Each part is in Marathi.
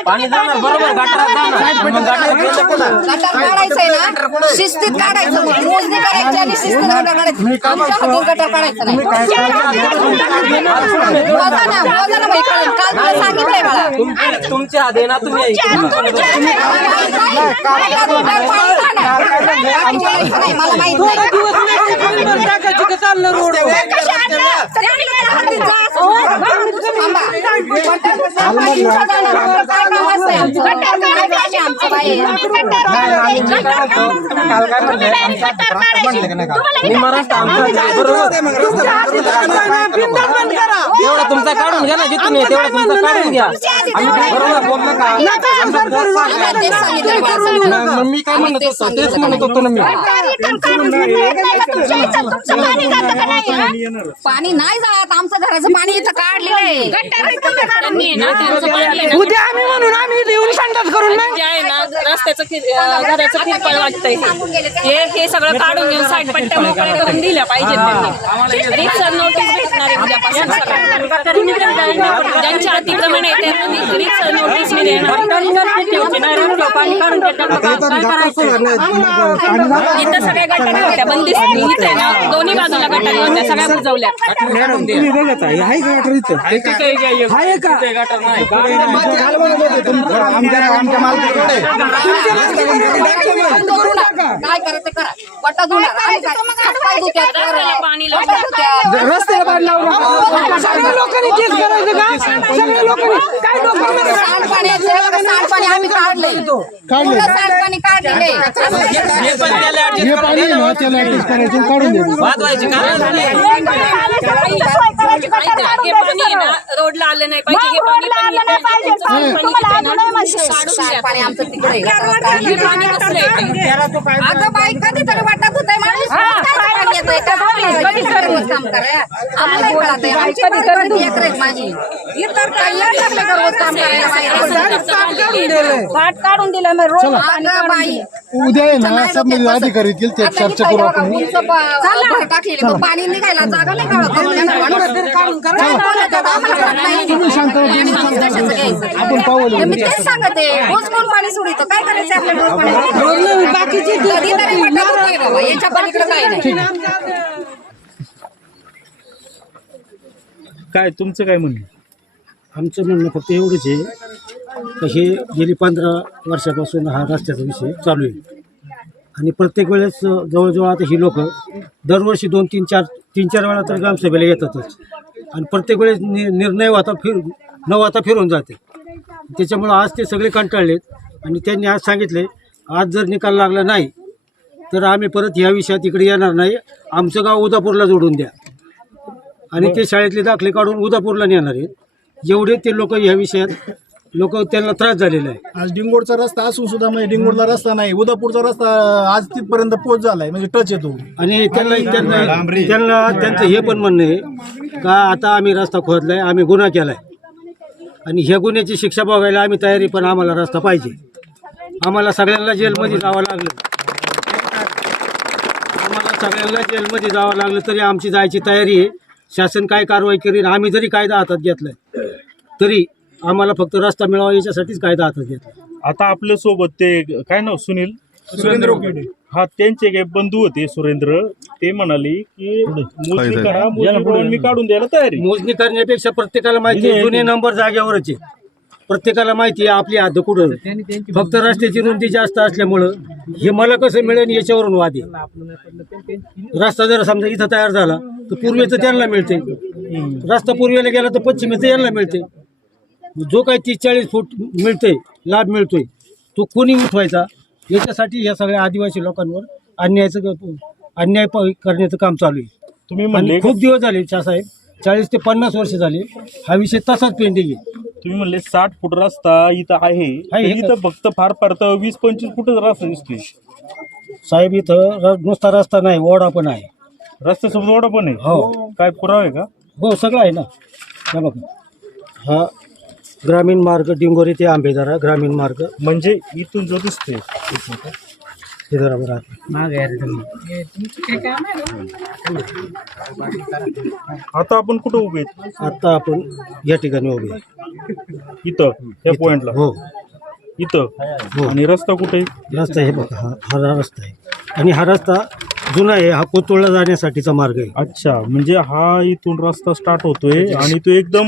बरोबर काढायचंय ना, शिस्तीत काढायचं, मोजणी करायची आणि शिस्तीत काढायचं. आमच्या हातून गटार काढायचं नाही. काल तुला सांगितलंय मला तुमच्या हात आहे ना, तुम्ही मला माहित तेवढा तुमचा काढून घ्या ना, जिथून तेवढा तुमचा काढून घ्या. बरोबर बोललं का? मी काय म्हणत होतो तेच म्हणत होतो ना मी. पाणी नाही जात, आमचं घराचं पाणी इथं काढलेलं आहे. उद्या आम्ही म्हणून आम्ही येऊन संडास करून आहे ना, रस्त्याचं घराचं किरपळ वाटतंय. हे सगळं काढून घेऊन साईड पट्ट्या मोकळ्या करून दिल्या पाहिजेत त्यांनी. रिक्सर नोटीस भेटणार आहे उद्यापासून. ज्यांच्या अतिक्रमण आहे त्यांना रिक्सर नोटीस मिळणार. इथं सगळ्या गटारी होत्या बंदिस्त. इथे ना दोन्ही बाजूला गटारी होत्या, सगळ्या बुजवल्या. काय करायचं करा. वाटा धुणार पाणी रस्त्याला पाणी लावलं. सगळ्या लोकांनी तेच करायचं का? सगळ्या लोकांनी काय सांडपाणी आम्ही काढलंय, सांडपाणी काढलेलं रोडला आलं नाही पाहिजे. सांडपाणी आमचं तिकडे. अगं बाई कधीतरी वाटत होतंय माणूस काम करा. माझी इतर काढून दिलं मी रोज. बाई उद्या आहे ना सब अधिकारी येतील ते चर्चा करू आपण. टाकलेले पाणी निघायला जागा नाही काढत. आपण पाहू. मी तेच सांगते, रोज कोण पाणी सोडित, काय करायचं आपल्याला रोज बाकीची याच्या पलीकडे काय नाही. काय तुमचं काय म्हणणं? आमचं म्हणणं फक्त एवढंच आहे की हे गेली 15 वर्षापासून हा रस्त्याचा विषय चालू आहे आणि प्रत्येक वेळेस जवळजवळ आता ही लोक दरवर्षी 2-3-4 वेळा तर ग्रामसभेला येतातच आणि प्रत्येक वेळेस निर्णय न होता फिरून जाते. त्याच्यामुळं आज ते सगळे कंटाळलेत आणि त्यांनी आज सांगितले आज जर निकाल लागला नाही तर आम्ही परत ह्या विषयात इकडे येणार नाही. आमचं गाव उदापूरला जोडून द्या आणि ते शाळेतले दाखले काढून उदापूरला नेणार आहेत. एवढे ते लोक ह्या विषयात त्यांना त्रास झालेला आहे. आज डिंगोडचा रस्ता असून सुद्धा म्हणजे डिंगोडला रस्ता नाही, उदापूरचा रस्ता आज तिथपर्यंत पोच झालाय, म्हणजे टच येतो. आणि त्यांचं हे पण म्हणणं आहे का आता आम्ही रस्ता खोदलाय, आम्ही गुन्हा केलाय आणि ह्या गुन्ह्याची शिक्षा बघायला आम्ही तयारी, पण आम्हाला रस्ता पाहिजे. आम्हाला सगळ्यांना जेलमध्ये जावं लागलं तरी आमची जायची तयारी आहे. शासन काय कारवाई करीन, आम्ही जरी कायदा हातात घेतलाय तरी आम्हाला फक्त रस्ता मिळावा याच्यासाठीच कायदा हातात घेतला. आता आपल्या सोबत ते काय नाव सुरेंद्र हा त्यांचे काही बंधू होते सुरेंद्र, ते म्हणाले की मोजणी करा, मी काढून द्यायला तयारी. मोजणी करण्यापेक्षा प्रत्येकाला माहिती आहे जुने नंबर जाग्यावरच आहे. प्रत्येकाला माहिती आहे आपली हद्द कुठं. फक्त रस्त्याची रुंदी जास्त असल्यामुळं हे मला कसं मिळेल याच्यावरून वाद आहे. रस्ता जर समजा इथं तयार झाला तर पूर्वेचं त्यांना मिळते, रस्ता पूर्वेला गेला तर पश्चिमेचं यांना मिळते. जो काही 30-40 फूट मिळते, लाभ मिळतोय, तो कोणी उठवायचा याच्यासाठी या सगळ्या आदिवासी लोकांवर अन्याय करण्याचं काम चालू आहे. तुम्ही म्हणले खूप दिवस झाले साहेब, 40 ते 50 वर्ष झाले हा विषय तसाच पेंडिंग आहे. तुम्ही म्हणले 60 फूट रस्ता इथं आहे, इथं फक्त फार फार 20-25 फूटच रस्ता दिसतोय साहेब. इथं नुसता रस्ता नाही, ओढा पण आहे. रस्त्यासोबत ओढा पण आहे? हो. काय पुरावा आहे का? हो सगळं आहे ना. हे बघा, हा ग्रामीण मार्ग डिंगोरी ते आंबेदारा ग्रामीण मार्ग, म्हणजे इथून जो दिसतोय हे बरोबर आहे. आता आपण कुठं उभे आहेत? आता आपण या ठिकाणी उभे आहे. इथं या पॉइंटला हो इथं आणि रस्ता कुठे आहे? रस्ता हे बघा, हा रस्ता आहे आणि हा रस्ता जुना आहे, हा कोतुळला जाण्यासाठीचा मार्ग आहे. अच्छा, म्हणजे हा इथून रस्ता स्टार्ट होतोय आणि तो एकदम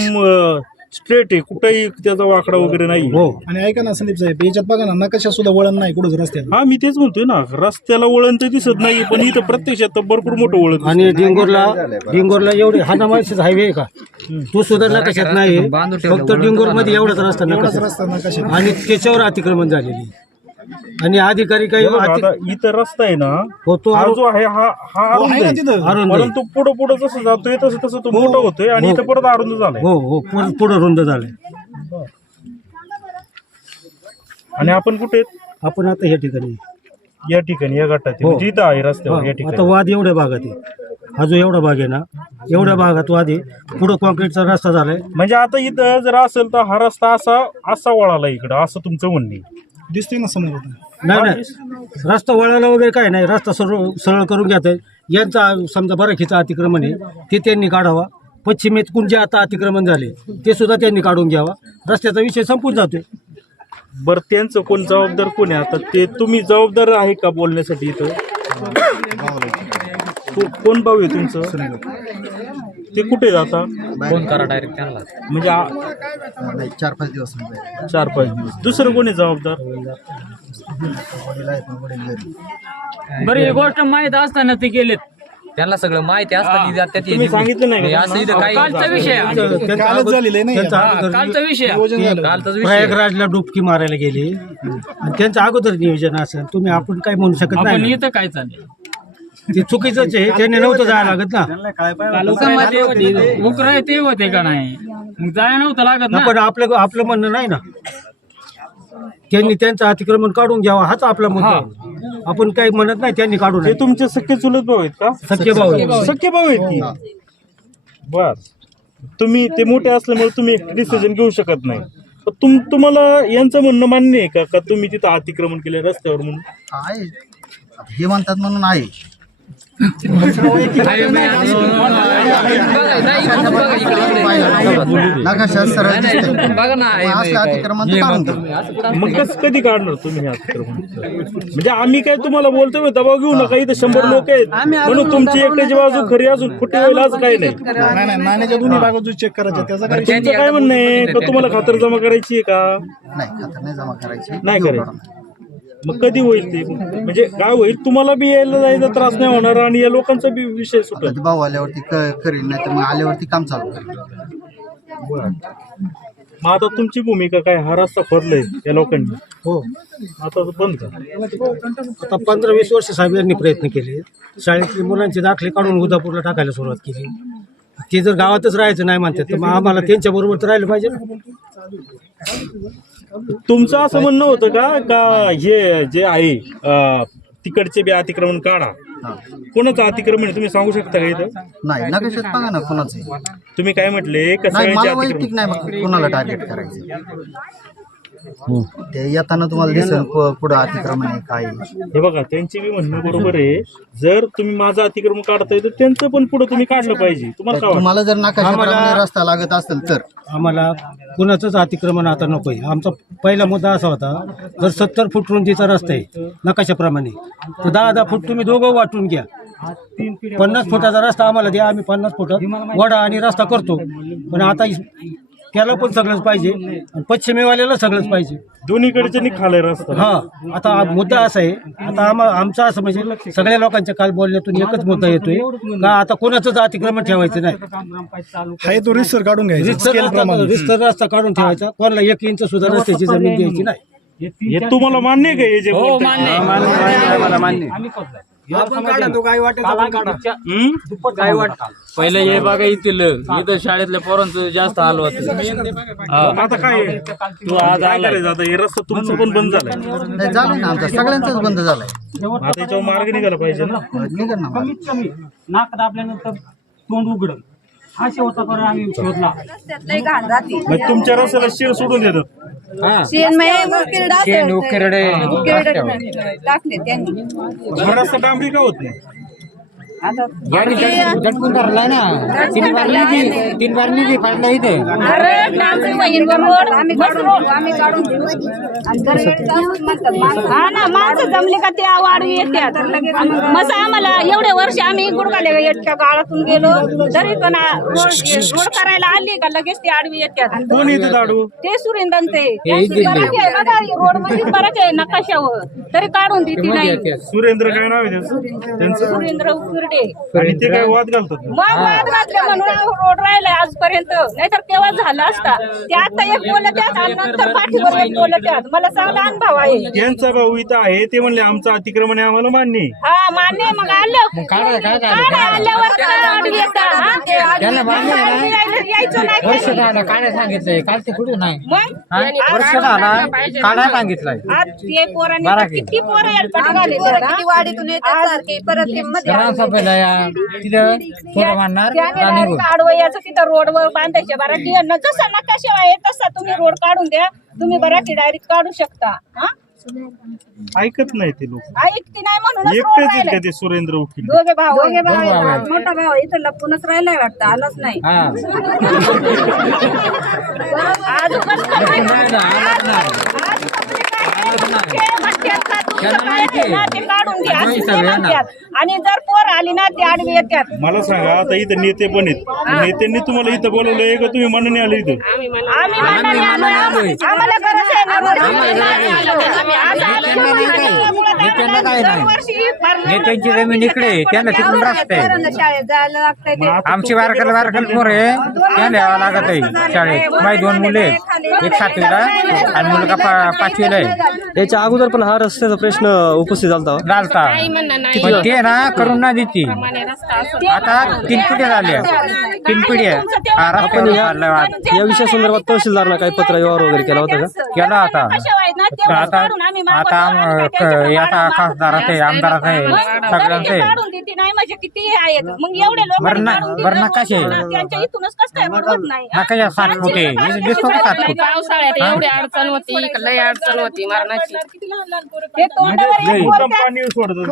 स्ट्रेट आहे, कुठेही त्याचा वाकडा वगैरे नाही. हो आणि ऐका ना संदीप साहेब, याच्यात बघा ना नकाशा सुद्धा वळण नाही कुठंच रस्त्यात. हा मी तेच म्हणतोय ना, रस्त्याला वळण तर दिसत नाही, पण इथं प्रत्यक्षात भरपूर मोठं वळण दिसतंय. आणि डिंगोरला एवढे हा नमाशीच हायवे आहे का, तो सुद्धा नकाशात नाही. फक्त डिंगोर मध्ये एवढाच रस्ता नकाशात रस्ता नकाशा आणि त्याच्यावर अतिक्रमण झालेली आणि अधिकारी काही बघा, आता इथं रस्ता आहे ना, हो तो हा जो आहे हा अरुंद आहे ना आहे. तिथं. अरुंद आहे. परंतु पुढं पुढं जसं जातोय तसं तसं तो मोठा होतोय आणि इथं परत अरुंद झालाय. हो हो पुढं रुंद झालंय. आणि आपण कुठे आहेत? आपण आता या ठिकाणी या ठिकाणी या गटात आहे. हो. म्हणजे इथं आहे रस्त्यावर या आता ठिकाणी. वाद एवढ्या भागात आहे, हा जो एवढा भाग आहे ना, एवढ्या भागात वाद आहे. पुढं कॉन्क्रीटचा रस्ता झालाय. म्हणजे आता इथं जर असेल तर हा रस्ता असा वळाला इकडं, असं तुमचं म्हणणे. दिसतोय ना समोर आता. नाही रस्ता वळायला वगैरे काय नाही, रस्ता सरळ करून घ्यायचा आहे. यांचा समजा बराखीचं अतिक्रमण आहे ते त्यांनी काढावा. पश्चिमेत जे आता अतिक्रमण झाले ते सुद्धा त्यांनी काढून घ्यावा. रस्त्याचा विषय संपून जातोय. बरं, त्यांचं कोण जबाबदार कोण आहे आता? ते तुम्ही जबाबदार आहे का बोलण्यासाठी इथं? कोण भाऊ आहे तुमचं? ते कुठे जाता? फोन करा डायरेक्ट त्यांना. म्हणजे 4-5 दिवस 4-5 दिवस. दुसरं कोणी जबाबदार? बरं ही गोष्ट माहित असताना ते गेलेत. त्यांना सगळं माहिती असतं. तुम्ही सांगितलं नाही का? असं इथं काही कालचा विषय आहे. कालच झालेलं आहे त्यांचा ना. अगोदर कालचा विषय आहे. नियोजन झालं. कालचाच विषय. प्रयागराजला डुबकी मारायला गेले आणि त्यांचं अगोदर नियोजन असेल. तुम्ही आपण काय म्हणू शकत आपण नाही. इथं काय चाललंय? ते चुकीचंच आहे, त्यांनी नव्हतं जायला लागत ना. उकराय ते होते का नाही, मग जाया नव्हतं लागत ना. पण आपलं म्हणणं नाही ना, त्यांनी त्यांचं अतिक्रमण काढून घ्यावं हाच आपला मुद्दा आहे. आपण काही म्हणत नाही त्यांनी काढून. ते तुमचे सख्खे चुलत भाऊ आहेत का? सख्खे भाऊ सख्खे भाऊ आहेत की? बर, तुम्ही ते मोठे असल्यामुळे तुम्ही डिसिजन घेऊ शकत नाही. पण तुम्हाला यांचं म्हणणं मान्य आहे का तुम्ही तिथं अतिक्रमण केलं रस्त्यावर म्हणून? आहे हे म्हणतात म्हणून आहे. नकाशा सरळ दिसतोय. बघा ना असं अतिक्रमण तर काढून टाकू. मग कधी काढणार तुम्ही हे अतिक्रमण? म्हणजे आम्ही काय तुम्हाला बोलतोय दबाव घेऊ नका, इथं 100 लोक आहेत म्हणून तुमची एकट्याची बाजू खरी अजून खोटी होईल असं काही नाही. नाही नाण्याच्या दोन्ही बाजूच चेक करायच्या. त्याचा काय तुमचं काय म्हणणं आहे का तुम्हाला खातर जमा करायची आहे का? नाही खातं नाही जमा करायची. नाही करायची. मग कधी होईल ते? म्हणजे काय होईल, तुम्हाला बी यायला जायचा त्रास नाही होणार आणि या लोकांचा बी विषय सुटेल. भाऊ आल्यावरती करीन, नाही तर मग आल्यावरती काम चालू करेल. मग आता तुमची भूमिका काय? हा रस्ता खोदलाय या लोकांनी, हो आता बंद का? आता 15-20 वर्ष साहेब यांनी प्रयत्न केले. शाळेतले मुलांचे दाखले काढून उदापूरला टाकायला सुरुवात केली. ते जर गावातच राहायचं नाही म्हणतात तर मग आम्हाला त्यांच्या बरोबर तर राहिलं पाहिजे ना. तुमचं असं म्हणणं होतं का हे जे आहे तिकडचे बी अतिक्रमण काढा? कोणाचं अतिक्रमण आहे तुम्ही सांगू शकता का इथं? नाही नकाशात बघा ना कोणाचं आहे. तुम्ही काय म्हटले का नाही सगळ्यांचे मला अतिक्रमण? वैयक्तिक नाही बघ कोणाला टार्गेट करायचं. ते येताना तुम्हाला दिसेल पुढं अतिक्रमण आहे काय आहे. हे बघा, त्यांचे बी म्हणणं बरोबर आहे. जर तुम्ही माझं अतिक्रमण काढताय तर त्यांचं पण पुढे तुम्ही काढलं पाहिजे. तुम्हाला काय वाटतं? तुम्हाला जर नकाशाप्रमाणे रस्ता लागत असेल तर आम्हाला कुणाचंच अतिक्रमण आता नको आहे. आमचा पहिला मुद्दा असा होता, जर 70 फूट रुंदीचा रस्ता आहे नकाशाप्रमाणे तर 10-10 फूट तुम्ही दोघं वाटून घ्या. 50 फुटाचा रस्ता आम्हाला द्या, आम्ही 50 फुटात वडा आणि रस्ता करतो. पण आता त्याला पण सगळंच पाहिजे आणि पश्चिमेवाल्याला सगळंच पाहिजे. दोन्हीकडचे निघालाय रस्ता. हा आता मुद्दा असा आहे, आता आमचा असं म्हणजे सगळ्या लोकांच्या काल बोलण्यातून एकच मुद्दा येतोय का आता कोणाचंच अतिक्रमण ठेवायचं नाही. हाय तो रिसर काढून रिस्तर रस्ता काढून ठेवायचा. कोणाला 1 इंच सुद्धा रस्त्याची जमीन द्यायची नाही. हे तुम्हाला मान्य आहे का हे जे हो बोलताय? मान्य पहिलं हे बघा इथं शाळेतल्या पोरांचं जास्त हाल होत. आता काय तू आज काय करायचं? आता हे रस्ता तुमचं पण बंद झालाय. नाही झालं ना आमचा सगळ्यांचाच बंद झालाय. आता याच्यावर मार्ग निघाला पाहिजे ना. निघा ना मार्ग. नाक दाबल्यानंतर तोंड उघडलं हा शेवटा आम्ही शोधला. रस्त्यात लय घाण राहते. मग तुमच्या रस्त्याला शिळ सोडून देतात. टाकले त्यांनी. हा रस्ता डांबरी का होत नाही? झटकून धरलाय ना 3 बार निधी पडला इथे. अरे डांबरी बहीणवर रोड आम्ही काढून देऊ. आणि दरवेळेस असंच म्हणतात, माणसं हा ना माणसं जमले का ते वाढवी येतात. मग आम्हाला एवढे वर्ष आम्ही गुडगाले येतच्या गाळातून गेलो तरी पण रोड करायला आली का लगेच ते आडवी येतात. कोण येते दाडू? ते सुरेंद्रन ते बघा रोड मध्ये बरंच आहे नकाशावर तरी काढून देते नाही. सुरेंद्र काय नाव आहे त्यांचं? सुरेंद्र उर्डे आणि ते काय वाद घालतात? मग वाद घातले म्हणून रोड राहिलाय आजपर्यंत, नाहीतर तेव्हा झाला असता. ते आता एक बोलत आहेत आणि नंतर पाठीवर एक बोलत आहेत. मला चांगला अनुभव आहे. यांचा भाऊ इथं आहे, ते म्हणले आमचं अतिक्रमण आहे, आम्हाला मान्य आहे. हा मान्य आहे. मग आलं काय आल्यावर काय आडवी येतात, हा? त्याला मान्य आहे ना? यायचं नाही वर्ष झालं काढायला सांगितलंय, काल ते कुठे नाही. मग वर्ष झाला काढायला सांगितलंय. आज ते पोरांनी किती पोरं यायला पाठवले किती वाडीतून येतात सारखे, परत ते मध्ये ग्रामसभेला या तिथं थोडं मानणार निघून. आडवयाचं तिथं रोडवर बांधायचे बराठी जसं नकाशा आहे तसा तुम्ही रोड काढून द्या. तुम्ही बराठी डायरेक्ट काढू शकता. हा ऐकत नाही ते लोक. ऐकते नाही म्हणून एकटेच आहेत का ते सुरेंद्र वकील? दोघे भाऊ भाऊ मोठा भाऊ इथं लपूनच राहिलाय वाटतं, आलाच नाही. हा आज ते काढून घ्या असं ते म्हणतात. आणि जर पोर आली ना ते आडवी येतात. मला सांगा, आता इथं नेते पण आहेत, नेत्यांनी तुम्हाला इथं बोलवलंय का तुम्ही मनाने आले इथं? आम्ही मनाने आलोय. आम्हाला गरज आहे ना नेत्यांची जमीन इकडे आहे, त्यांना तिकडून रस्ता आहे. पोरांना शाळेत जायला लागतंय ते. आमची वारकल पोर आहे, त्यांना यावं लागत आहे शाळेत. माझी 2 मुले, एक 7वीला आणि मुलगा 5वीला आहे. याच्या अगोदर पण हा रस्त्याचा प्रश्न उपस्थित झाला चालता पण ते ना करून ना देते. आता 3 पिढ्या झाल्या, 3 पिढ्या हा आपण रस्त्यावर या विषयासंदर्भात तहसीलदारला काही पत्र व्यवहार वगैरे केला होता का? केला होता. आता खासदारात आहे, आमदारात आहे, सगळ्यांचं आहे. काढून देते नाही म्हणजे किती आहेत. मग एवढे लोक बरं नकाशे त्यांच्या इथूनच कसं काय बरोबर नाही. नकाशा 7 फूट आहे, दिसतो का 7 फूट? पावसाळ्यात एवढी अडचण होती, लय अडचण होती मरणाची. ते तोंडावर एक मुद्दाम बोलतात. पाणी सोडतात.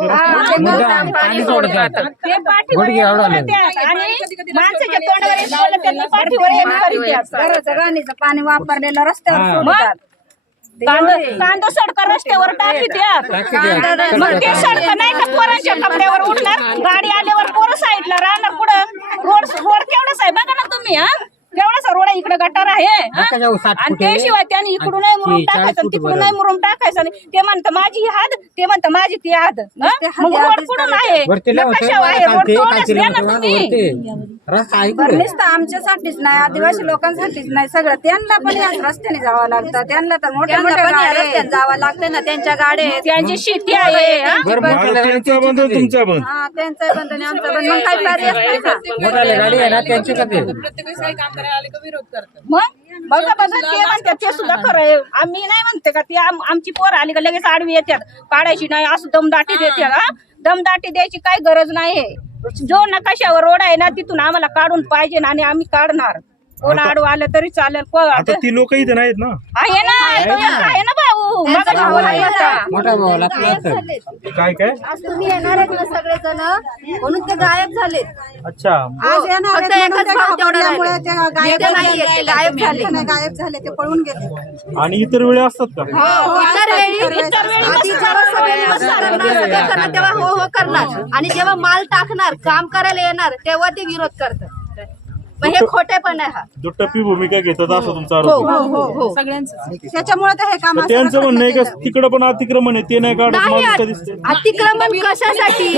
पाणी सोडत ते पाठीवर गुडघे एक एवढं बोलतात आणि माणसाच्या तोंडावर एक बोलतात, त्यांनी पाठीवर एक करीतात. घराचं गाणीचं पाणी वापरलेलं रस्त्यावर सोडतात. कांदा सडका रस्त्यावर टाकी द्या. मग ते सडका नाही का पोरांच्या कपड्यावर उठणार. गाडी आल्यावर पोरं साईडला राहणार. पुढं रोड केवढाच आहे बघा ना तुम्ही. हा केवढासा रोड आहे, इकडे गटार आहे. आणि त्याशिवाय त्याने इकडूनही मुरुम टाकायचं तिकडूनही मुरुम टाकायचं. आणि ते म्हणतं माझी हात, ते म्हणतं माझी ती हात. मग रोड कुठून आहे? नकाशावर आहे. रोड तेवढंच द्या ना तुम्ही. बरं नुसतं आमच्यासाठीच नाही, आदिवासी लोकांसाठीच नाही, सगळं त्यांना पण याच रस्त्याने जावं लागतं. त्यांना तर मोठ्या मोठ्या रस्त्याने जावं लागतं ना. त्यांच्या गाड्या आहेत, त्यांची शेती आहे. त्यांचा बंद तुमचा बंद. हा त्यांचा बंद आणि आमचा बंद. मग काही पर्याय नाही ना. गाडी आहे ना त्यांची कधी मग बघा ते म्हणतात ते सुद्धा खरं आहे. आम्ही नाही म्हणते का ती आमची पोर आली का लगेच आडवी येतात. काढायची नाही असं दमदाटी देतात. हा दमदाटी द्यायची काही गरज नाही. जो नकाशावर रोड आहे ना तिथून आम्हाला काढून पाहिजे आणि आम्ही काढणार. कोण आडवं आलं तरी चालेल. आता ती लोक इथं नाहीत ना? आहे ना भाऊ. मोठा भाऊ काय काय आज तुम्ही येणार आहेत ना सगळेजण, म्हणून ते गायब झाले. अच्छा, आज येणार फक्त एकच भाव तेवढ्यामुळे ते गायब झाले, ते पळून गेले. आणि इतर वेळी असतात का? इतर वेळी जेव्हा सभेत बसणार ना, सभा करणार तेव्हा हो हो करणार, आणि जेव्हा माल टाकणार काम करायला येणार तेव्हा ते विरोध करतात. पण हे खोटेपण आहे. हा जो टप्पी भूमिका घेतात असं तुमचा आरोप आहे. त्याच्यामुळे तर हे काम त्यांचं म्हणणं आहे का तिकडं पण अतिक्रमण आहे, ते नाही काढत? मला कधी दिसतंय. अतिक्रमण कशासाठी?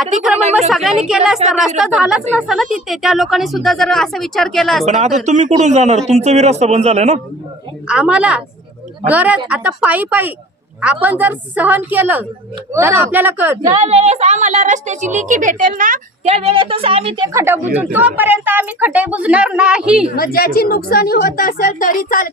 अतिक्रमण मग सगळ्यांनी केलं असतं, रस्ता झालाच नसता ना तिथे. त्या लोकांनी सुद्धा जर असा विचार केला पण असता. आता तुम्ही कुठून जाणार? तुमचा बी रस्ता बंद झालाय ना? आम्हाला गरज आता पायी आपण जर सहन केलं तर आपल्याला कळत. ज्या वेळेस आम्हाला रस्त्याची लिखी भेटेल ना त्या वेळेतच आम्ही ते खड्डे बुजून, तोपर्यंत आम्ही खड्डे बुजणार नाही. मग ज्याची नुकसानी होत असेल तरी चालेल,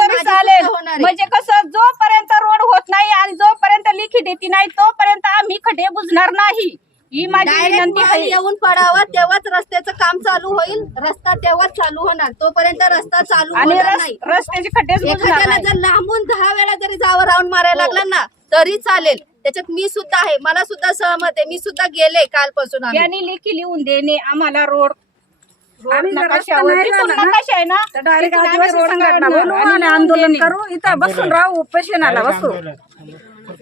तरी चालेल. म्हणजे कसं जोपर्यंत रोड होत नाही आणि जोपर्यंत लिखी देती नाही तोपर्यंत आम्ही खड्डे बुजणार नाही. ही माझी विनंती आहे. येऊन पडावा तेव्हाच रस्त्याचं काम काम चालू होईल रस्ता तेव्हाच चालू होणार, तोपर्यंत रस्ता चालू आणि होणार नाही. रस्त्याचे खड्डेच बुजणार एखाद्याला नाही. जर लांबून 10 वेळा जरी जावं राऊंड मारायला लागला ना तरी चालेल. त्याच्यात मी सुद्धा आहे, मला सुद्धा सहमत आहे. मी सुद्धा गेले कालपासून आम्ही. त्यांनी लेखी लिहून देणे आम्हाला रोड नकाशावर जिथून नकाशा आहे ना डायरेक्ट तिथून आम्ही आदिवासी रोड संघटना काढणार बोलू आणि आणि लिहून आंदोलन देणे. करू, इथं बसून राहू, उपोषणाला बसू.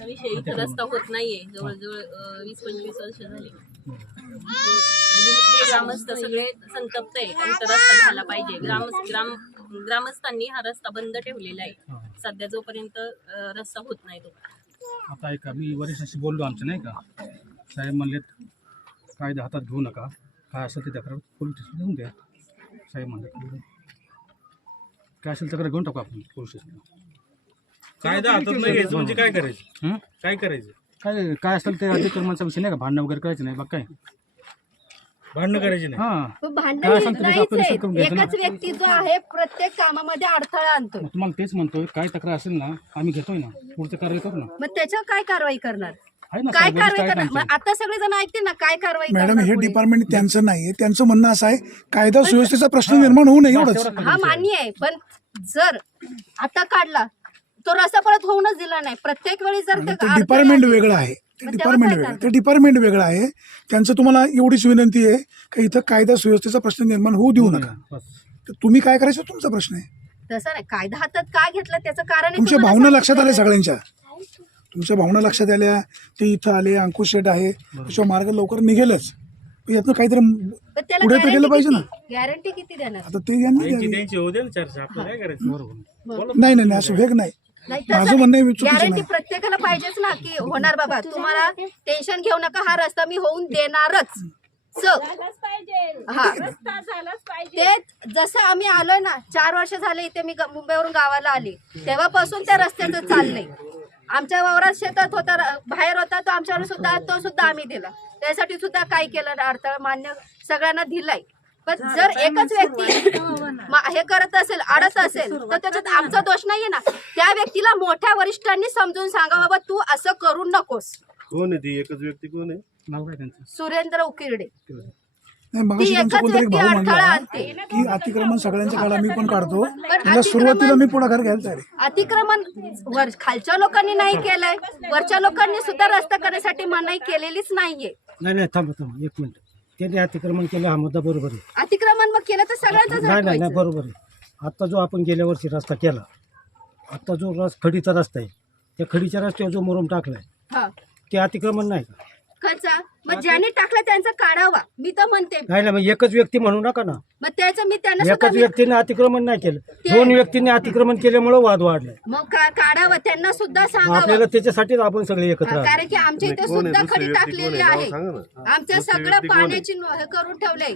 विषय इथं रस्ता होत नाहीये जवळजवळ 20-25 वर्ष झाली. म्हणजे हे ग्रामस्थ सगळे संतप्त आहे, इथं रस्ता झाला पाहिजे. ग्रामस्थांनी हा रस्ता बंद ठेवलेला आहे सध्या, जोपर्यंत रस्ता होत नाही तो. आता ऐका, मी वरिष्ठांशी बोललो आमचं नाही का, साहेब म्हणले कायदा हातात घेऊ नका, काय असेल ते तक्रार पोलीस स्टेशनला घेऊन द्या. साहेब म्हणले काय असेल तक्रार घेऊन टाकू आपण पोलीस स्टेशनला. कायदा हातात नाही घ्यायचं म्हणजे काय करायचं? काय करायचं? काय काय असेल ते अतिक्रमणाचा विषय नाही का, भांडणं वगैरे करायचं नाही, बाग काय भांडणं करायची नाही. हां, पण भांडण काय सांगतो नाहीच आपल्याला आहे. करून घ्यायचं ना. एकच व्यक्ती जो आहे प्रत्येक कामामध्ये अडथळा आणतो. तुम्हाला तेच म्हणतोय, काय तक्रार असेल ना आम्ही घेतोय ना, पुढचं कार्य करू ना. मग त्याच्यावर काय कारवाई करणार? आहे ना काय साहेब, कारवाई काय करणार? त्यांचं? मग आता सगळेजण ऐकते ना काय कारवाई मॅडम करणार हे पुढे? डिपार्टमेंट त्यांचं नाहीये, त्यांचं म्हणणं असं आहे कायदा सुव्यवस्थेचा प्रश्न निर्माण होऊ नये एवढंच. हा मान्य आहे, पण जर आता काढला तो रस्ता परत होऊनच दिला नाही. प्रत्येक वेळी जर ते ते डिपार्टमेंट वेगळं आहे, ते मग डिपार्टमेंट तेव्हा काय वेगळं, ते डिपार्टमेंट वेगळं आहे. त्यांचं तुम्हाला एवढीच विनंती आहे की इथं कायदा सुव्यवस्थेचा प्रश्न निर्माण होऊ देऊ नका. तर तुम्ही काय करायचं तुमचा प्रश्न आहे. तसं नाही, कायदा हातात काय घेतलं त्याचं कारण आहे तुमच्या तुम्हाला भावना लक्षात सांगितलं. आल्या सगळ्यांच्या, तुमच्या भावना लक्षात आल्या. ते इथं आले, अंकुश शेट आहे, त्याच्या मार्ग लवकर निघेलच. पण यातनं काहीतरी पण त्याला पुढे तर गेलं पाहिजे ना. गॅरंटी किती देणार? आता ते यांनी त्यांची द्यावी. त्यांची होऊ दे ना चर्चा, आपल्याला काय करायचं? बरोबर. नाही नाही नाही, असं वेग नाही. नाही, तसं माझं म्हणणं आहे चुकीचं गॅरंटी नाही. प्रत्येकाला पाहिजेच ना की होणार बाबा, तुम्हाला टेन्शन घेऊ नका, हा रस्ता मी होऊन देणारच. झालाच पाहिजे, हा. रस्ता झालाच पाहिजे. ते जसं आम्ही आलोय ना, 4 वर्ष झाले इथे, मी मुंबईवरून गावाला आले तेव्हापासून त्या रस्त्याचं चाललंय. आमच्या वावरात शेतात होता, बाहेर होता, तो आमच्यावर सुद्धा, तो सुद्धा आम्ही दिला. त्यासाठी सुद्धा काय केलं, अडथळा मान्य सगळ्यांना दिलाय. पण जर एकच व्यक्ती हे करत असेल, अडत असेल, तर त्याच्यात आमचा दोष नाहीये ना. त्या व्यक्तीला मोठ्या वरिष्ठांनी समजून सांगा, बाबा तू असं करू नकोस. कोण आहे ती एकच व्यक्ती? कोण आहे? नाव काय त्यांचं? सुरेंद्र उकिरडे. नाही, मगाशी ती त्यांचा एकच कोणतरी व्यक्ती भाऊ अडथळा म्हणला आणते. की अतिक्रमण सगळ्यांच्या काळात मी पण काढतो, त्याला अतिक्रमण- सुरुवातीला मी पुढाकार घ्यायला तयार आहे. अतिक्रमण खालच्या लोकांनी नाही केलंय, वरच्या लोकांनी सुद्धा रस्ता करण्यासाठी मनाई केलेलीच नाहीये. नाही थांबा एक मिनिट. त्यांनी अतिक्रमण केलं, हा मुद्दा बरोबर आहे. अतिक्रमण मग केलं तर सगळ्यांचाच नाही हटवायचं. बरोबर आहे. आता जो आपण गेल्या वर्षी रस्ता केला, आता जो खडीचा रस्ता आहे, त्या खडीच्या रस्त्यावर जो मुरुम टाकलाय हा. ते अतिक्रमण नाही का? कसा मग ज्यांनी टाकलं त्यांचा काढावा, मी तर म्हणते. नाही मग एकच व्यक्ती म्हणू नका ना. मग त्याचं मी त्यांना सुद्धा एकच व्यक्तीने अतिक्रमण नाही केलं, 2 व्यक्तींनी अतिक्रमण केल्यामुळे वाद वाढलाय. मग काढावं, त्यांना सुद्धा मग सांगावं. आपल्याला त्याच्यासाठीच आपण सगळे एकत्र आलो. कारण की आमच्या इथे सुद्धा खडी टाकलेली आहे. आमच्या सगळं पाण्याची हे करून ठेवलंय.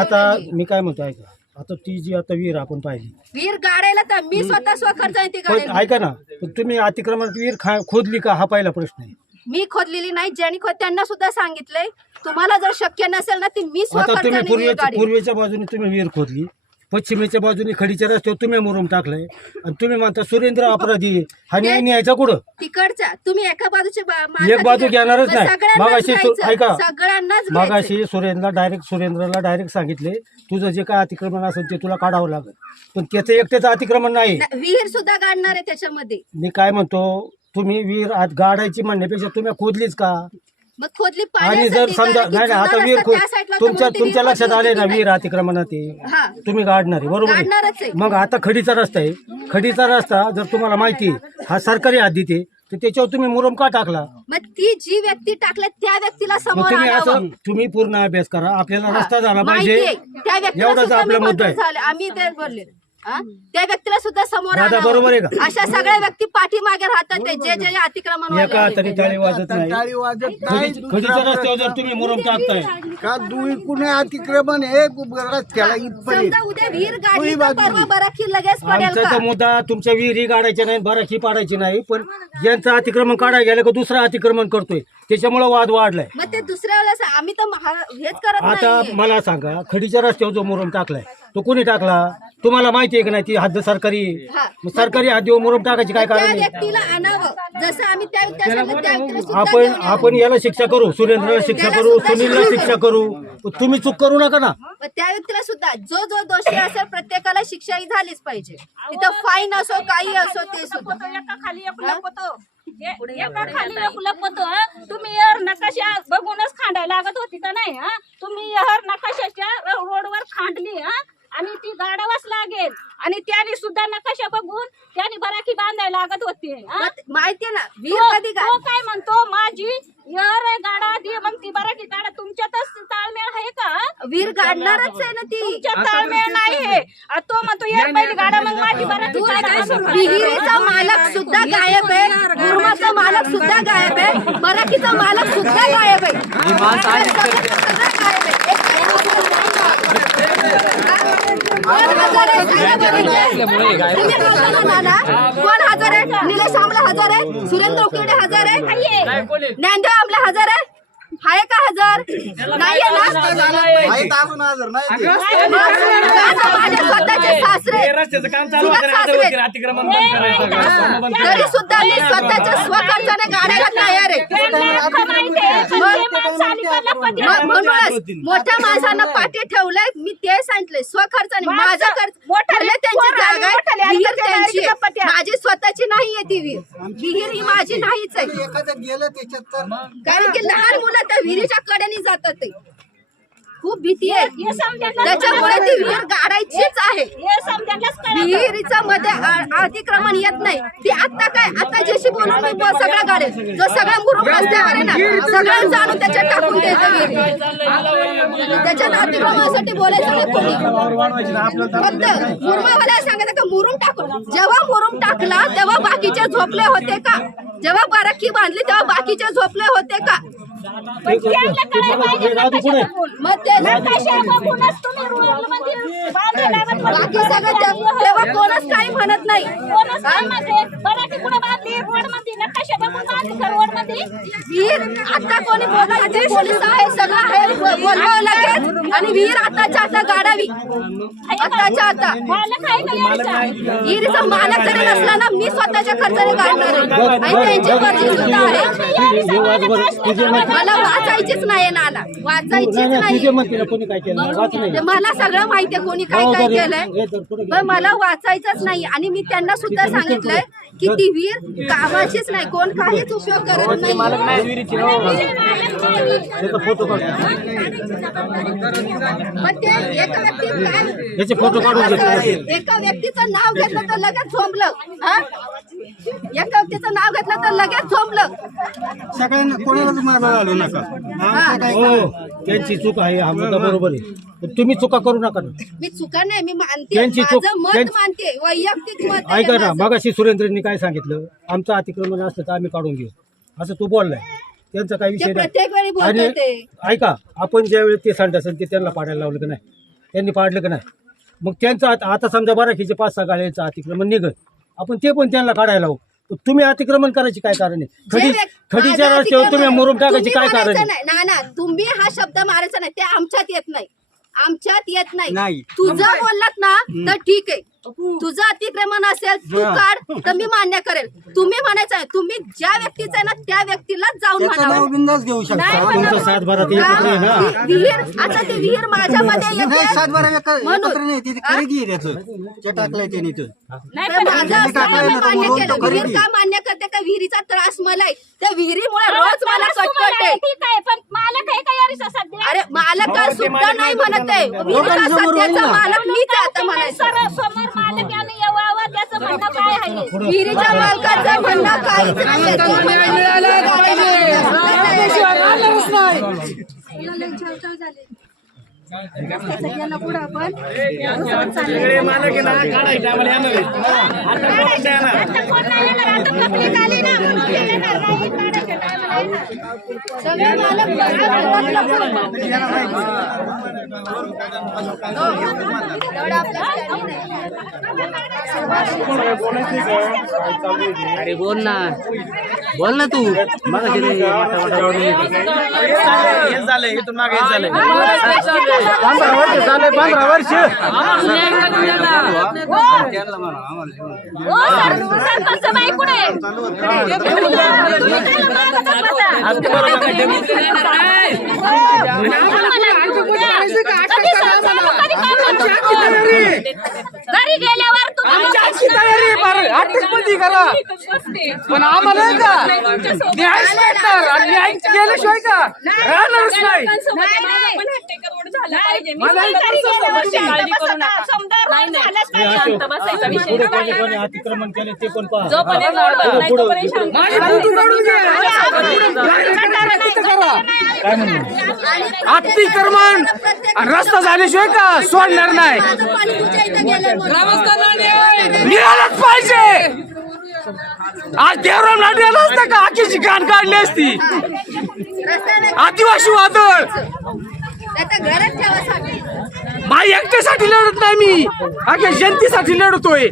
आता मी काय म्हणतो ऐका, आता ती जी आता विहीर आपण पाहिली, वीर गाडायला तर मी स्वतः स्वखर्चाने ती पण गाडेल. ऐका ना, पण तुम्ही अतिक्रमण विहीर खोदली का, हा पहिला प्रश्न आहे. मी खोदलेली नाही, ज्यांनी त्यांना सुद्धा सांगितलंय, तुम्हाला जर शक्य नसेल ना ती मी आता तुम्ही स्वखर्चाने वीर गाडेल. पूर्वेच्या बाजूने तुम्ही विहीर खोदली, पश्चिमेच्या बाजूने खडीच्या रस्त्यावर तुम्ही मुरुम टाकलाय, आणि तुम्ही म्हणता सुरेंद्र अपराधी आहे. हा न्याय न्यायचा कुठं? तिकडच्या तुम्ही एका बाजूचे एक बाजू घेणारच नाही. मगाशी ऐका, सगळ्यांनाच मगाशी सुरेंद्रला डायरेक्ट सांगितले, तुझं जे काय अतिक्रमण असेल ते तुला काढावं लागेल, पण त्याचं एकट्याचं अतिक्रमण नाही. विहीर सुद्धा गाडणार आहे त्याच्यामध्ये. मी काय म्हणतो, तुम्ही विहीर आत गाडायची म्हणण्यापेक्षा तुम्ही खोदलीच का? मग खोदली आणि जर पाण्यासाठी, समजा कारण की नाही आता जुना विहीर रस्ता त्या साईडला होता तुमच्या म्हणून ती तुमच्या विहीर लक्षात आले ना, खोदली विहीर अतिक्रमणात आहे, हा. तुम्ही गाडणार आहे, बरोबर गाडणारच आहे. आहे. मग आता खडीचा रस्ता आहे, खडीचा रस्ता जर तुम्हाला माहिती आहे हा सरकारी हद्दीत आहे, तर त्याच्यावर तुम्ही मुरुम का टाकला? मग ती जी व्यक्ती टाकल्या त्या व्यक्तीला मग समोर तुम्ही आणावं. असं तुम्ही पूर्ण अभ्यास करा, आपल्याला रस्ता झाला माहिती पाहिजे, आहे. त्या व्यक्तीला एवढाच सुद्धा आपला मी मुद्दा मंजूर आहे. झाले. आम्ही ते बोलले हा? त्या व्यक्तीला सुद्धा समोर दादा, आणावं. बरोबर आहे का? अशा सगळ्या व्यक्ती पाठीमागे राहतात, ते जे जे अतिक्रमण एका तरी टाळी वाजत नाही. टाळी वाजत नाही. खडीच्या रस्त्यावर जर तुम्ही मुरुम टाकताय, का कुणी अतिक्रमण हे रस्त्याला इथपर्यंत समजा उद्या विहीर गाडली तर परवा बराखी लगेच पडेल आमचा का? तर मुद्दा तुमच्या विहिरी गाडायच्या नाही, बराखी पाडायची नाही, पण ज्यांचं अतिक्रमण काढायला गेलं का दुसरं अतिक्रमण करतोय, त्याच्यामुळे वाद वाढलाय. मग ते दुसऱ्या वेळेस आम्ही तर हेच करत आता नाहीये. मला सांगा, खडीच्या रस्त्यावर जो मुरुम टाकलाय तो कोणी टाकला तुम्हाला माहिती आहे की नाही ती हद्द सरकारी आहे. हा. मग सरकारी हद्दीवर मुरुम टाकायची काय त्या कारण आहे व्यक्तीला आणावं जसं आम्ही त्या व्यक्तीला सुद्धा आपण घेऊन यावं. आपण याला शिक्षा करू सुरेंद्रला शिक्षा त्याला करू सुद्धा सुनीलला शिक्षा शिक्षा करू पण तुम्ही चूक करू नका ना. मग त्या व्यक्तीला सुद्धा जो जो दोषी असेल प्रत्येकाला शिक्षा ही झालीच पाहिजे. तिथं फाईन असो काही असो ते सुद्धा. एका खाली एक लपवतो. एका खाली एक लपवतो, हं? तुम्ही यार नकाशा बघूनच खांडायला लागत होती तर नाही. तुम्ही यार नकाशाच्या रोडवर खांडली आणि ती गाडावाच लागेल आणि त्याने सुद्धा नकाशा बघून त्याने बराकी बांधायला लागत होती. माहितीये ना वीर कधी तो काय म्हणतो माझी यार गाडा दे मग ती बराकी गाडा तुमच्यातच ताळमेळ आहे का? वीर काढणारच आहे ना ती. तुमच्यात ताळमेळ नाही आहे. तो म्हणतो यार पहिली गाडा मग माझी बराकी गाडा. विहिरीचा मालक सुद्धा गायब आहे, गुरुमाचा मालक सुद्धा गायब आहे, मराठीचा मालक सुद्धा गायब आहे. सगळं गायब आहे. कोण हजर आहे? तुम्ही बोलता ना नाना, कोण हजर आहे? निलेश आमला हजर आहे, सुरेंद्र उकिरडे हजर आहे, ज्ञानदेव आमला हजर आहे. आहे का हजर? नाहीये ना. आहेत अजून हजर नाही ते. माझे स्वतःचे सासरे चुलत सासरे तरी सुद्धा मी स्वतःच्या स्वखर्चाने गाड्याला तयार आहे. म्हणूनच मोठ्या माणसांना पाठी ठेवलंय. मी ते सांगितलंय स्वखर्चाने माझा खर्च ठरले त्यांची जागा आहे, विहीर त्यांची आहे, माझी स्वतःची नाहीये ती विहीर. विहीर ही माझी नाहीच आहे. एखादं गेलं त्याच्यात तर कारण की लहान मुलं त्या विहिरीच्या कडेने जातात. ते खूप भीती आहे त्याच्यामुळे ती विहीर गाडायचीच आहे. विहिरीचं मध्ये अतिक्रमण येत नाही. ती आता काय आता जेशी बोलून मी सगळ्या गाड्या जो सगळ्या मुरुम रस्त्यावर आहे ना सगळ्यांचं आणून त्याच्यात टाकून द्यायचं विहीर. त्याच्यात अतिक्रमणासाठी बोलायचं नाही कोणी. फक्त मुरुमावाला सांगायचं का मुरुम टाकून. जेव्हा मुरुम टाकला तेव्हा बाकीचे झोपले होते का? जेव्हा बराकी बांधली तेव्हा बाकीचे झोपले होते का? मग बाकी सगळं तेव्हा कोणच काही म्हणत नाही. विहीर आता कोणी बोलायचे पोलीस आहे सगळं आहे बोलवावं लागेल आणि विहीर आताच्या आता गाडावी. आताच्या आता विहिरीचा मालक जरी नसला ना मी स्वतःच्या खर्चाने काढणार आहे आणि त्यांची मर्जी सुद्धा आहे. मला वाचायचीच नाही नाना, वाचायचीच नाही. कोणी काय केलं वाच नाही. ते मला सगळं माहितीये कोणी काय काय केलंय पण मला वाचायचंच नाही. आणि मी त्यांना सुद्धा सांगितलंय की ती विहीर कामाचीच नाही, कोण काहीच उपयोग करत नाही. फोटो काढ पण ते एका व्यक्ती काय याचे फोटो काढून घेतले. एका व्यक्तीचं नाव घेतलं तर लगेच झोंबलं. एका व्यक्तीचं नाव घेतलं तर लगेच झोंबलं. सगळ्यांना कोणालाच मारायला आलो नका. हो त्यांची चूक आहे हा मुद्दा बरोबर आहे पण तुम्ही चुका करू नका ना. मी चुका नाही मी मानते त्यांची चूक- माझं मत त्यांची- मानते वैयक्तिक मत आहे ऐका ना माझं. मगाशी सुरेंद्रनी काय सांगितलं आमचं अतिक्रमण असतं तर आम्ही काढून घेऊ असं तू बोललाय. त्यांचा काही ते विषय प्रत्येक वेळी नाही. बोलतात ते. ऐका आपण ज्या वेळेस ते सांगत असेल ते त्यांना पाडायला लावलं का नाही त्यांनी पाडलं का नाही. मग त्यांचं आता समजा बराकीचे 5-6 गाड्यांचं अतिक्रमण निघत आपण ते पण त्यांना काढायला लावू. तुम्ही अतिक्रमण करायची काय कारण आहे? खडीच्या माझं रस्त्यावर तुम्ही अतिक्रमण मुरुम टाकायची काय तुम्ही कारण म्हणायचं आहे? नाही. ना तुम्ही हा शब्द मारायचा नाही ते आमच्यात येत नाही. आमच्यात येत नाही. नाही. तुझं बोललात ना तर ठीक आहे. तुझं अतिक्रमण असेल तू काढ तर मी मान्य करेल. तुम्ही म्हणायचं आहे तुम्ही ज्या व्यक्तीचं आहे ना त्या व्यक्तीलाच जाऊन म्हणावं. बिंदास घेऊ शकता. नाही तुमचं म्हणावं. 7-12 एकत्र आहे ना. ती विहीर आता ती विहीर माझ्यामध्ये येते. सातबारा म्हणून. एकत्र नाही ते खरेदी आहे त्याचं जे टाकलंय त्याने तर. तर माझं असं मी मान्य केलं. विहीर का मान्य करते का विहिरीचा त्रास मला आहे. त्या विहिरीमुळे रोज मला कटकट आहे. ठीक आहे पण मालक आहे का यारीचा सध्या? अरे मालक सुद्धा नाही म्हणत आहे. विहिरीचा सध्याचा मालक मीच आहे आता म्हणायचं. समोर मालक याने यावा त्याचं म्हणणं काय आहे? विहिरीच्या मालकाचं म्हणणं काहीच नाहीये. तो सगळे मालक अरे बोल ना. बोल ना तू झालंय इथून मागे झालंय 15 वर्ष सरपंच बाई कुठे घरी गेल्यावर पण आम्हाला न्याय भेटणार आणि न्याय केल्याशिवाय का राहणारच नाही अतिक्रमण केले ते पण पहा अतिक्रमण रस्ता झाल्याशिवाय का सोडणार नाही मिळालंच पाहिजे आज देवराम लांडे आला असता का आखीची घाण काढली असती आदिवासी वादळ घरात ठेवासाठी माझ्या एकट्यासाठी लढत नाही मी अख्या जनतेसाठी लढतोय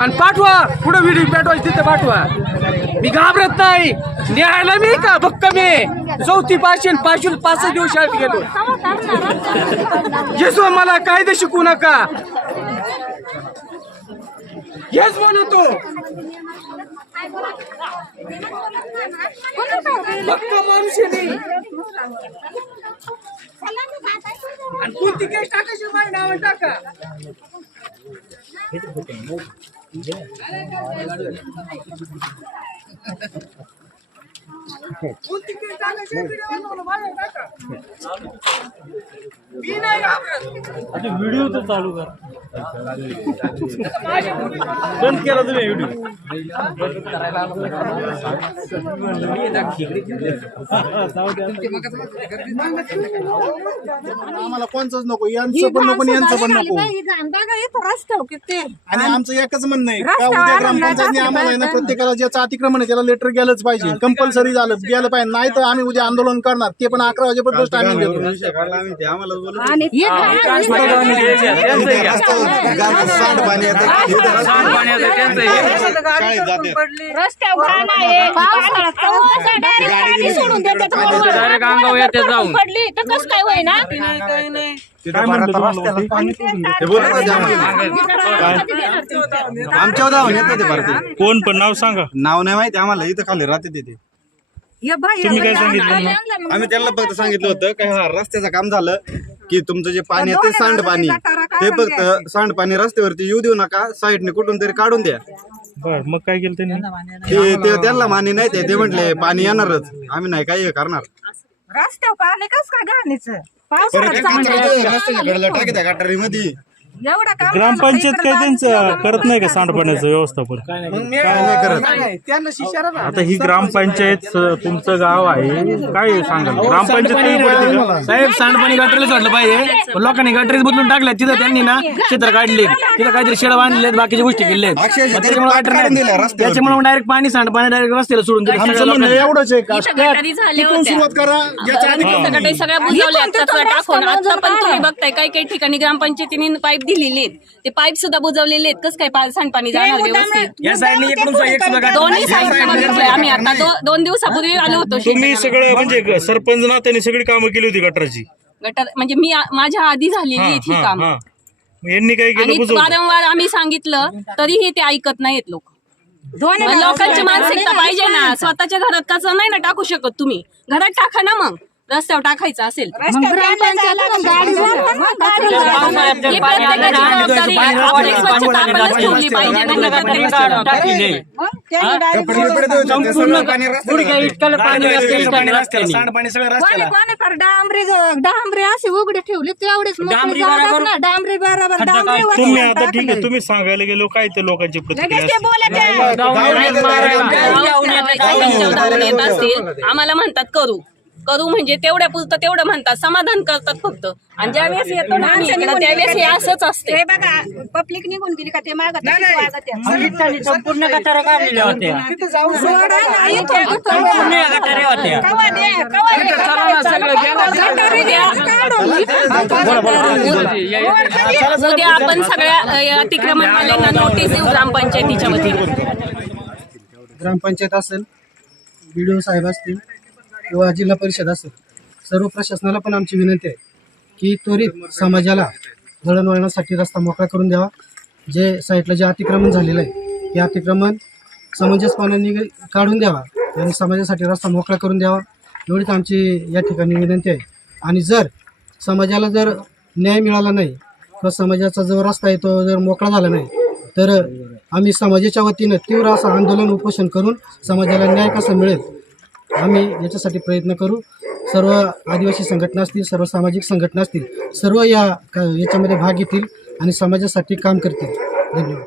आणि पाठवा पुढे व्हिडिओ पाठवायची तिथे पाठवा मी घाबरत नाही न्यायला मी का भक्कम आहे 4थी पासून 5 दिवस शाळेत गेलो येसो मला कायदे शिकवू नका हेच म्हणतो भक्कम माणूस आहे मी आणि कोणती केस टाकायची माझ्या नावावर टाका कोणती केस टाकायची माझ्यावर टाका मी नाही घाबरत व्हिडिओ तर चालू कर बंद केला तुम्ही व्हिडिओ आम्हाला कोणचंच नको यांचं पण नको यांचं पण नको आणि आमचं एकच म्हणणं आहे का उद्या ग्रामपंचायतने आम्हाला आहे ना प्रत्येकाला ज्याचं अतिक्रमण आहे त्याला लेटर गेलंच पाहिजे कंपल्सरी झालं गेलं पाहिजे नाही तर आम्ही उद्या आंदोलन करणार ते पण 11 वाजेपर्यंत टायमिंग देतो रस्त्यावर पडली तर कसं काय होय ना आमच्या धावून येत ते भरते कोण पण नाव सांगा नाव नाही माहिती आम्हाला इथं खाली राहते तिथे तुम्ही काय सांगितलं आम्ही त्यांना फक्त सांगितलं होतं की हा रस्त्याचं काम झालं की तुमचं जे पाणी आहे ते सांडपाणी ते फक्त सांडपाणी रस्त्यावरती येऊ देऊ नका साईडने कुठून तरी काढून द्या बर मग काय केलं त्यांनी ते त्यांना मान्य नाही ते म्हटले पाणी येणारच आम्ही नाही काय करणार रस्त्यावर पाणी कसं काय घाणीचं गटारीमध्ये ग्रामपंचायत काय त्यांचं करत नाही का सांडपाण्याचं व्यवस्थापन आता ही ग्रामपंचायत तुमचं गाव आहे काय सांगाल ग्रामपंचायत साहेब सांडपाणी गटरीला सोडलं पाहिजे लोकांनी गटरीच बदलून टाकल्या तिथं त्यांनी ना चित्र काढले तिथं काहीतरी शेड बांधले बाकीच्या गोष्टी केल्या त्याच्यामुळे डायरेक्ट पाणी सांडपाणी डायरेक्ट रस्त्याला सोडून दिलं एवढंच आहे का सुरुवात करा सगळ्या बुजवल्या टाकून आता पण तुम्ही बघताय काही काही ठिकाणी ग्रामपंचायतीने पाईप दिलेले आहेत ते पाईप सुद्धा बुजवलेले आहेत कसं काय सांडपाणी जाणार व्यवस्थित या साईडने दोन्ही साईडने बघितलंय आम्ही आता 2 दिवसापूर्वी आलो होतो तुम्ही सगळं म्हणजे सरपंच ना त्यांनी सगळी कामं केली होती गटाराची गटर म्हणजे मी माझ्या आधी झालेली आहेत ही काम यांनी काय आणि केलं वारंवार आम्ही सांगितलं तरीही ते ऐकत नाहीत लोक लोकांची मानसिकता पाहिजे ना स्वतःच्या घरात कसं नाही ना टाकू शकत तुम्ही घरात टाका ना मग रस्त्यावर टाकायचं असेल डांबरी असे उघडे ठेवले तेवढेच तुम्ही आता ठीक आहे तुम्ही सांगायला गेलो काय ते लोकांची प्रतिक्रिया आम्हाला म्हणतात करू करू म्हणजे तेवढ्या पुरतं तेवढं म्हणतात समाधान करतात फक्त आणि ज्यावेळेस येतो ना आम्ही इकडं त्यावेळेस हे असंच असते बघा पब्लिक निघून गेली का ते मागत संपूर्ण गटारा काढलेल्या होत्या उद्या आपण सगळ्या अतिक्रमणवाल्यांना नोटीस देऊ ग्रामपंचायतीच्या वतीने ग्रामपंचायत असेल, BDO साहेब असतील किंवा जिल्हा परिषद असेल, सर्व प्रशासनाला पण आमची विनंती आहे की त्वरित समाजाला दळणवळणासाठी रस्ता मोकळा करून द्यावा. जे साईटला जे अतिक्रमण झालेलं आहे ते अतिक्रमण समंजसपणाने काढून द्यावा आणि समाजासाठी रस्ता मोकळा करून द्यावा, एवढीच आमची या ठिकाणी विनंती आहे. आणि जर समाजाला जर न्याय मिळाला नाही किंवा समाजाचा जो रस्ता आहे तो जर मोकळा झाला नाही तर आम्ही समाजाच्या वतीनं तीव्र असं आंदोलन उपोषण करून समाजाला न्याय कसा मिळेल आम्ही याच्यासाठी प्रयत्न करू. सर्व आदिवासी संघटना असतील, सर्व सामाजिक संघटना असतील, सर्व याच्यामध्ये भाग घेतील आणि समाजासाठी काम करतील. धन्यवाद.